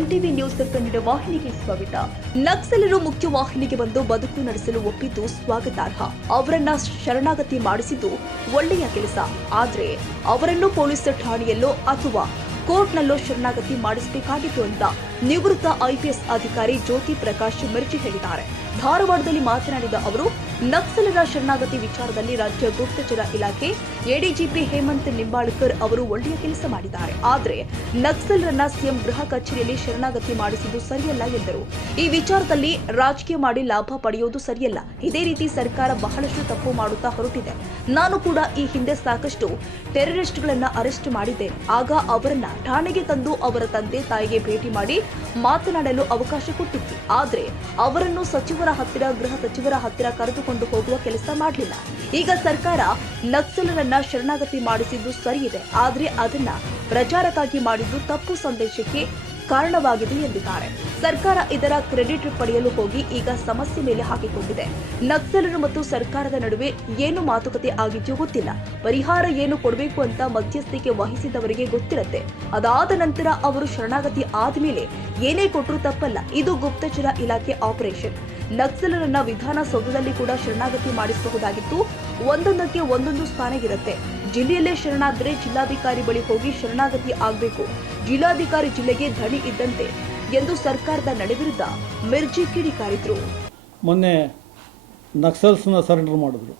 MTV news Kannada ವಾಹಿನಿಗೆ ಸ್ವಾಗತ. ನಕ್ಸಲರು ಮುಖ್ಯ ವಾಹಿನಿಗೆ ಬಂದು ಬದುಕು ನಡೆಸಲು ಒಪ್ಪಿದ್ದು ಸ್ವಾಗತಾರ್ಹ. ಅವರನ್ನ ಶರಣಾಗತಿ ಮಾಡಿಸಿದ್ದು ಒಳ್ಳೆಯ ಕೆಲಸ. ಆದ್ರೆ ಅವರನ್ನು ಪೊಲೀಸ್ ಠಾಣೆಯಲ್ಲೋ ಅಥವಾ ಕೋರ್ಟ್ನಲ್ಲೋ ಶರಣಾಗತಿ ಮಾಡಿಸಬೇಕಾಗಿತ್ತು ಅಂತ ನಿವೃತ್ತ ಐಪಿಎಸ್ ಅಧಿಕಾರಿ ಜ್ಯೋತಿ ಪ್ರಕಾಶ್ ಮಿರ್ಜಿ ಹೇಳಿದ್ದಾರೆ. ಧಾರವಾಡದಲ್ಲಿ ಮಾತನಾಡಿದ ಅವರು ನಕ್ಸಲರ ಶರಣಾಗತಿ ವಿಚಾರದಲ್ಲಿ ರಾಜ್ಯ ಗುಪ್ತಚರ ಇಲಾಖೆ ಎಡಿಜಿಪಿ ಹೇಮಂತ್ ನಿಂಬಾಳ್ಕರ್ ಅವರು ಒಳ್ಳೆಯ ಕೆಲಸ ಮಾಡಿದ್ದಾರೆ. ಆದರೆ ನಕ್ಸಲರನ್ನ ಸಿಎಂ ಗೃಹ ಕಚೇರಿಯಲ್ಲಿ ಶರಣಾಗತಿ ಮಾಡಿಸುವುದು ಸರಿಯಲ್ಲ ಎಂದರು. ಈ ವಿಚಾರದಲ್ಲಿ ರಾಜಕೀಯ ಮಾಡಿ ಲಾಭ ಪಡೆಯುವುದು ಸರಿಯಲ್ಲ. ಇದೇ ರೀತಿ ಸರ್ಕಾರ ಬಹಳಷ್ಟು ತಪ್ಪು ಮಾಡುತ್ತಾ ಹೊರಟಿದೆ. ನಾನು ಕೂಡ ಈ ಹಿಂದೆ ಸಾಕಷ್ಟು ಟೆರರಿಸ್ಟ್ಗಳನ್ನ ಅರೆಸ್ಟ್ ಮಾಡಿದ್ದೆ. ಆಗ ಅವರನ್ನ ಠಾಣೆಗೆ ತಂದು ಅವರ ತಂದೆ ತಾಯಿಗೆ ಭೇಟಿ ಮಾಡಿ ಮಾತನಾಡಲು ಅವಕಾಶ ಕೊಟ್ಟಿತ್ತು ಆದರೆ ಅವರನ್ನು ಸಚಿವರ ಹತ್ತಿರ, ಗೃಹ ಸಚಿವರ ಹತ್ತಿರ ಕರೆದುಕೊಂಡು ಹೋಗುವ ಕೆಲಸ ಮಾಡಲಿಲ್ಲ. ಈಗ ಸರ್ಕಾರ ನಕ್ಸಲರನ್ನ ಶರಣಾಗತಿ ಮಾಡಿಸಿದ್ದು ಸರಿಯಿದೆ. ಆದರೆ ಅದನ್ನ ಪ್ರಚಾರಕ್ಕಾಗಿ ಮಾಡಿದ್ದು ತಪ್ಪು ಸಂದೇಶಕ್ಕೆ ಕಾರಣವಾಗಿದೆ ಎಂದಿದ್ದಾರೆ. ಸರ್ಕಾರ ಇದರ ಕ್ರೆಡಿಟ್ ಪಡೆಯಲು ಹೋಗಿ ಈಗ ಸಮಸ್ಯೆ ಮೇಲೆ ಹಾಕಿಕೊಂಡಿದೆ. ನಕ್ಸಲರು ಮತ್ತು ಸರ್ಕಾರದ ನಡುವೆ ಏನು ಮಾತುಕತೆ ಆಗಿದೆಯೋ ಗೊತ್ತಿಲ್ಲ. ಪರಿಹಾರ ಏನು ಕೊಡಬೇಕು ಅಂತ ಮಧ್ಯಸ್ಥಿಕೆ ವಹಿಸಿದವರಿಗೆ ಗೊತ್ತಿರತ್ತೆ. ಅದಾದ ನಂತರ ಅವರು ಶರಣಾಗತಿ ಆದ್ಮೇಲೆ ಏನೇ ಕೊಟ್ಟರು ತಪ್ಪಲ್ಲ. ಇದು ಗುಪ್ತಚರ ಇಲಾಖೆ ಆಪರೇಷನ್. ನಕ್ಸಲರನ್ನ ವಿಧಾನಸೌಧದಲ್ಲಿ ಕೂಡ ಶರಣಾಗತಿ ಮಾಡಿಸಬಹುದಾಗಿತ್ತು. ಒಂದೊಂದಕ್ಕೆ ಒಂದೊಂದು ಸ್ಥಾನ ಇರುತ್ತೆ. ಜಿಲ್ಲೆಯಲ್ಲೇ ಶರಣಾದ್ರೆ ಜಿಲ್ಲಾಧಿಕಾರಿ ಬಳಿ ಹೋಗಿ ಶರಣಾಗತಿ ಆಗಬೇಕು. ಜಿಲ್ಲಾಧಿಕಾರಿ ಜಿಲ್ಲೆಗೆ ಧಣಿ ಇದ್ದಂತೆ ಎಂದು ಸರ್ಕಾರದ ನಡೆ ವಿರುದ್ಧ ಮಿರ್ಜಿ ಕಿಡಿಕಾರಿದ್ರು ಮೊನ್ನೆ ನಕ್ಸಲ್ಸ್ನ ಸರೆಂಡರ್ ಮಾಡಿದ್ರು.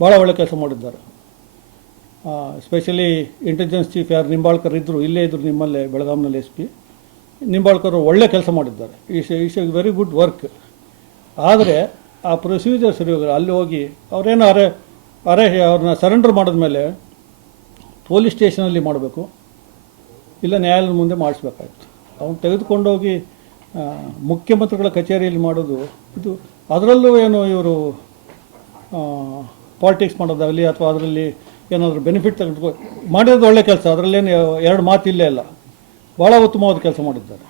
ಭಾಳ ಒಳ್ಳೆ ಕೆಲಸ ಮಾಡಿದ್ದಾರೆ. ಸ್ಪೆಷಲಿ ಇಂಟೆಲಿಜೆನ್ಸ್ ಚೀಫ್ ಯಾರು ನಿಂಬಾಳ್ಕರ್ ಇದ್ದರು ಇಲ್ಲೇ ಇದ್ದರು ನಿಮ್ಮಲ್ಲೇ ಬೆಳಗಾಂನಲ್ಲಿ ಎಸ್ ಪಿ ನಿಂಬಾಳ್ಕರ್ ಒಳ್ಳೆ ಕೆಲಸ ಮಾಡಿದ್ದಾರೆ. Is is a very good work ಆದರೆ ಆ ಪ್ರೊಸೀಜರ್ ಸರಿ ಹೋಗಿಲ್ಲ ಅಲ್ಲಿ ಹೋಗಿ ಅವ್ರೇನು ಅರೆ ಅರೆ ಅವ್ರನ್ನ ಸರೆಂಡರ್ ಮಾಡಿದ್ಮೇಲೆ ಪೊಲೀಸ್ ಸ್ಟೇಷನಲ್ಲಿ ಮಾಡಬೇಕು. ಇಲ್ಲ ನ್ಯಾಯಾಲಯದ ಮುಂದೆ ಮಾಡಿಸ್ಬೇಕಾಯ್ತು. ಅವ್ನು ತೆಗೆದುಕೊಂಡೋಗಿ ಮುಖ್ಯಮಂತ್ರಿಗಳ ಕಚೇರಿಯಲ್ಲಿ ಮಾಡೋದು, ಇದು ಅದರಲ್ಲೂ ಏನು ಇವರು ಪಾಲಿಟಿಕ್ಸ್ ಮಾಡೋದಾಗಲಿ ಅಥವಾ ಅದರಲ್ಲಿ ಏನಾದರೂ ಬೆನಿಫಿಟ್ ತೆಗೆದುಕೊ, ಮಾಡಿರೋದು ಒಳ್ಳೆ ಕೆಲಸ, ಅದರಲ್ಲೇನು ಎರಡು ಮಾತಿಲ್ಲೇ ಇಲ್ಲ. ಭಾಳ ಉತ್ತಮವಾದ ಕೆಲಸ ಮಾಡಿದ್ದಾರೆ.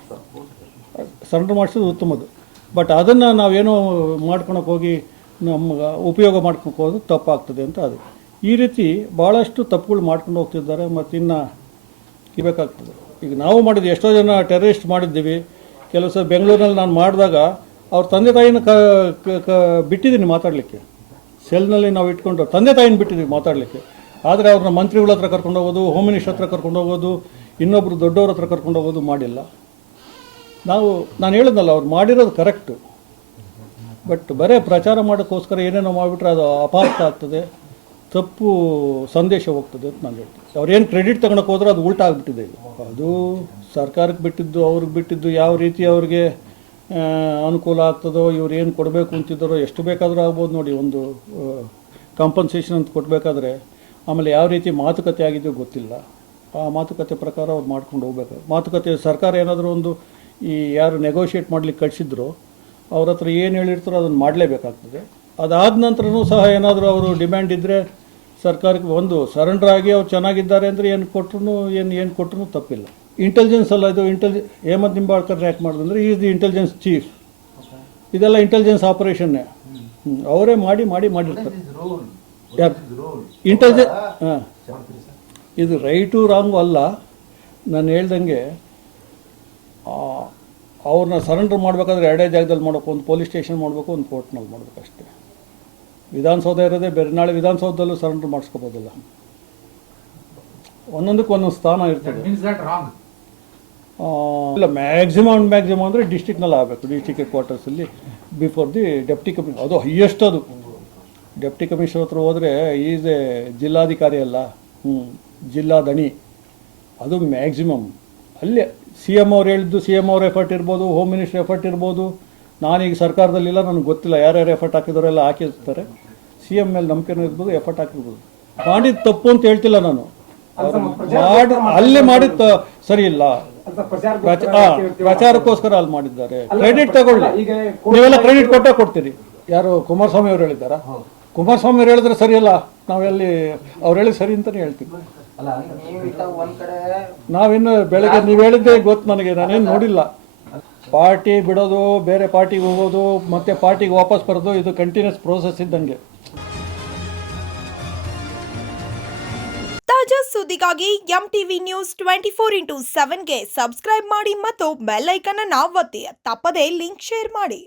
ಸರೆಂಡರ್ ಮಾಡಿಸೋದು ಉತ್ತಮದು. ಬಟ್ ಅದನ್ನು ನಾವೇನೋ ಮಾಡ್ಕೊಳಕ್ಕೆ ಹೋಗಿ ನಮ್ಮ ಉಪಯೋಗ ಮಾಡ್ಕೊಂಡು ಹೋದ್ರೆ ತಪ್ಪಾಗ್ತದೆ ಅಂತ ಅದು. ಈ ರೀತಿ ಭಾಳಷ್ಟು ತಪ್ಪುಗಳು ಮಾಡ್ಕೊಂಡು ಹೋಗ್ತಿದ್ದಾರೆ ಮತ್ತು ಇನ್ನು ಇರಬೇಕಾಗ್ತದೆ. ಈಗ ನಾವು ಮಾಡಿದ್ವಿ ಎಷ್ಟೋ ಜನ ಟೆರರಿಸ್ಟ್ ಮಾಡಿದ್ದೀವಿ. ಕೆಲವು ಸಲ ಬೆಂಗಳೂರಿನಲ್ಲಿ ನಾನು ಮಾಡಿದಾಗ ಅವ್ರ ತಂದೆ ತಾಯಿನ ಕ ಬಿಟ್ಟಿದ್ದೀನಿ ಮಾತಾಡಲಿಕ್ಕೆ. ಸೆಲ್ನಲ್ಲಿ ನಾವು ಇಟ್ಕೊಂಡು ತಂದೆ ತಾಯಿನ ಬಿಟ್ಟಿದ್ದೀವಿ ಮಾತಾಡಲಿಕ್ಕೆ. ಆದರೆ ಅವ್ರನ್ನ ಮಂತ್ರಿಗಳ ಹತ್ರ ಕರ್ಕೊಂಡು ಹೋಗೋದು ಹೋಮ್ ಮಿನಿಸ್ಟರ್ ಹತ್ರ ಕರ್ಕೊಂಡು ಹೋಗೋದು ಇನ್ನೊಬ್ಬರು ದೊಡ್ಡವ್ರ ಹತ್ರ ಕರ್ಕೊಂಡು ಹೋಗೋದು ಮಾಡಿಲ್ಲ. ನಾವು ನಾನು ಹೇಳಿದ್ನಲ್ಲ ಅವ್ರು ಮಾಡಿರೋದು ಕರೆಕ್ಟು ಬಟ್ ಬರೇ ಪ್ರಚಾರ ಮಾಡೋಕ್ಕೋಸ್ಕರ ಏನೇನೋ ಮಾಡಿಬಿಟ್ರೆ ಅದು ಅಪಾರ್ಥ ಆಗ್ತದೆ. ತಪ್ಪು ಸಂದೇಶ ಹೋಗ್ತದೆ ಅಂತ ನಾನು ಹೇಳ್ತೀನಿ. ಅವ್ರೇನು ಕ್ರೆಡಿಟ್ ತಗೊಳಕ್ಕೆ ಹೋದ್ರೆ ಅದು ಉಲ್ಟಾ ಆಗಿಬಿಟ್ಟಿದೆ ಅದು ಸರ್ಕಾರಕ್ಕೆ ಬಿಟ್ಟಿದ್ದು ಅವ್ರಿಗೆ ಬಿಟ್ಟಿದ್ದು ಯಾವ ರೀತಿ ಅವ್ರಿಗೆ ಅನುಕೂಲ ಆಗ್ತದೋ ಇವ್ರು ಏನು ಕೊಡಬೇಕು ಅಂತಿದ್ದಾರೋ ಎಷ್ಟು ಬೇಕಾದರೂ ಆಗ್ಬೋದು ನೋಡಿ ಒಂದು ಕಾಂಪನ್ಸೇಷನ್ ಅಂತ ಕೊಡಬೇಕಾದ್ರೆ ಆಮೇಲೆ ಯಾವ ರೀತಿ ಮಾತುಕತೆ ಆಗಿದೆಯೋ ಗೊತ್ತಿಲ್ಲ. ಆ ಮಾತುಕತೆ ಪ್ರಕಾರ ಅವ್ರು ಮಾಡ್ಕೊಂಡು ಹೋಗ್ಬೇಕು ಮಾತುಕತೆ ಸರ್ಕಾರ ಏನಾದರೂ ಒಂದು ಈ ಯಾರು ನೆಗೋಷಿಯೇಟ್ ಮಾಡಲಿಕ್ಕೆ ಕಳಿಸಿದ್ರು ಅವ್ರ ಹತ್ರ ಏನು ಹೇಳಿರ್ತಾರೋ ಅದನ್ನು ಮಾಡಲೇಬೇಕಾಗ್ತದೆ. ಅದಾದ ನಂತರನೂ ಸಹ ಏನಾದರೂ ಅವರು ಡಿಮ್ಯಾಂಡ್ ಇದ್ದರೆ ಸರ್ಕಾರಕ್ಕೆ ಒಂದು ಸರೆಂಡರ್ ಆಗಿ ಅವ್ರು ಚೆನ್ನಾಗಿದ್ದಾರೆ ಅಂದರೆ ಏನು ಕೊಟ್ಟರು ಏನು ಏನು ಕೊಟ್ಟರು ತಪ್ಪಿಲ್ಲ. ಇಂಟೆಲಿಜೆನ್ಸ್ ಅಲ್ಲ ಇದು ಇಂಟೆಲಿ ಹೇಮಂತ್ ನಿಂಬಾಳ್ಕರ್ ಯಾಕೆ ಮಾಡಿದ್ರೆ ಈಸ್ ದಿ ಇಂಟೆಲಿಜೆನ್ಸ್ ಚೀಫ್ ಇದೆಲ್ಲ ಇಂಟೆಲಿಜೆನ್ಸ್ ಆಪರೇಷನ್ನೇ ಅವರೇ ಮಾಡಿ ಮಾಡಿ ಮಾಡಿರ್ತಾರೆ. ಯಾರು? ಇಂಟೆಲಿಜೆನ್ ಹಾಂ. ಇದು ರೈಟು ರಾಂಗು ಅಲ್ಲ. ನಾನು ಹೇಳ್ದಂಗೆ ಅವ್ರನ್ನ ಸರೆಂಡರ್ ಮಾಡಬೇಕಾದ್ರೆ ಎರಡೇ ಜಾಗದಲ್ಲಿ ಮಾಡಬೇಕು ಒಂದು ಪೊಲೀಸ್ ಸ್ಟೇಷನ್ ಮಾಡಬೇಕು ಒಂದು ಕೋರ್ಟ್ನಲ್ಲಿ ಮಾಡಬೇಕು ಅಷ್ಟೇ. ವಿಧಾನಸೌಧ ಇರೋದೇ ಬೇರೆ ನಾಳೆ ವಿಧಾನಸೌಧದಲ್ಲೂ ಸರೆಂಡರ್ ಮಾಡಿಸ್ಕೋಬೋದಲ್ಲ. ಒಂದೊಂದಕ್ಕೆ ಒಂದೊಂದು ಸ್ಥಾನ ಇರ್ತದೆ. ಇಲ್ಲ ಮ್ಯಾಕ್ಸಿಮಮ್ ಮ್ಯಾಕ್ಸಿಮಮ್ ಅಂದರೆ ಡಿಸ್ಟಿಕ್ನಲ್ಲಿ ಆಗಬೇಕು ಡಿಸ್ಟಿಕ್ ಹೆಡ್ ಕ್ವಾರ್ಟರ್ಸಲ್ಲಿ ಬಿಫೋರ್ ದಿ ಡೆಪ್ಟಿ ಕಮಿಷನ್ ಅದು ಹೈಯೆಸ್ಟ್ ಅದು. ಡೆಪ್ಟಿ ಕಮಿಷನರ್ ಹತ್ರ ಹೋದರೆ ಈಸ್ ಎ ಜಿಲ್ಲಾಧಿಕಾರಿ ಅಲ್ಲ ಹ್ಞೂ ಜಿಲ್ಲಾ ದಣಿ. ಅದು ಮ್ಯಾಕ್ಸಿಮಮ್ ಅಲ್ಲೇ ಸಿ ಎಂ ಅವ್ರು ಹೇಳಿದ್ದು ಸಿ ಎಂ ಅವ್ರ ಎಫರ್ಟ್ ಇರ್ಬೋದು ಹೋಮ್ ಮಿನಿಸ್ಟರ್ ಎಫರ್ಟ್ ಇರ್ಬೋದು. ನಾನೀಗ ಸರ್ಕಾರದಲ್ಲಿಲ್ಲ ನನಗೆ ಗೊತ್ತಿಲ್ಲ. ಯಾರ್ಯಾರು ಎಫರ್ಟ್ ಹಾಕಿದವರೆಲ್ಲ ಹಾಕಿರ್ತಾರೆ. ಸಿ ಎಂ ಮೇಲೆ ನಂಬಿಕೆನೂ ಇರ್ಬೋದು ಎಫರ್ಟ್ ಹಾಕಿರ್ಬೋದು. ಮಾಡಿದ ತಪ್ಪು ಅಂತ ಹೇಳ್ತಿಲ್ಲ ನಾನು. ಮಾಡಿ ಅಲ್ಲಿ ಮಾಡಿದ ಸರಿ ಇಲ್ಲ. ಪ್ರಚಾರಕ್ಕೋಸ್ಕರ ಅಲ್ಲಿ ಮಾಡಿದ್ದಾರೆ. ಕ್ರೆಡಿಟ್ ತಗೊಳ್ಳಿ. ನೀವೆಲ್ಲ ಕ್ರೆಡಿಟ್ ಕೊಟ್ಟೇ ಕೊಡ್ತೀರಿ. ಯಾರು ಕುಮಾರಸ್ವಾಮಿ ಅವ್ರು ಹೇಳಿದ್ದಾರಾ? ಕುಮಾರಸ್ವಾಮಿ ಅವ್ರು ಹೇಳಿದ್ರೆ ಸರಿಯಲ್ಲ ನಾವೆಲ್ಲಿ ಅವ್ರು ಹೇಳಿ ಸರಿ ಅಂತಾನೆ ಹೇಳ್ತೀವಿ. ನಾವಿನ್ನು ಬೆಳಗ್ಗೆ ನೀವು ಹೇಳಿದ್ದೆ ಗೊತ್ತು ನನಗೆ ನಾನೇನು ನೋಡಿಲ್ಲ. ಪಾರ್ಟಿ ಬಿಡೋದು ಬೇರೆ ಪಾರ್ಟಿಗೆ ಹೋಗೋದು ಮತ್ತೆ ಪಾರ್ಟಿಗೆ ವಾಪಸ್ ಬರೋದು ಇದು ಕಂಟಿನ್ಯೂಸ್ ಪ್ರೋಸೆಸ್ ಇದ್ದಂಗೆ. ತಾಜಾ ಸುದ್ದಿಗಾಗಿ M TV news twenty four into ಸೆವೆನ್ಗೆ subscribe ಮಾಡಿ ಮತ್ತು ಬೆಲ್ ಐಕನ್ ಅನ್ನು ಒತ್ತಿ ತಪ್ಪದೇ ಲಿಂಕ್ ಶೇರ್ ಮಾಡಿ.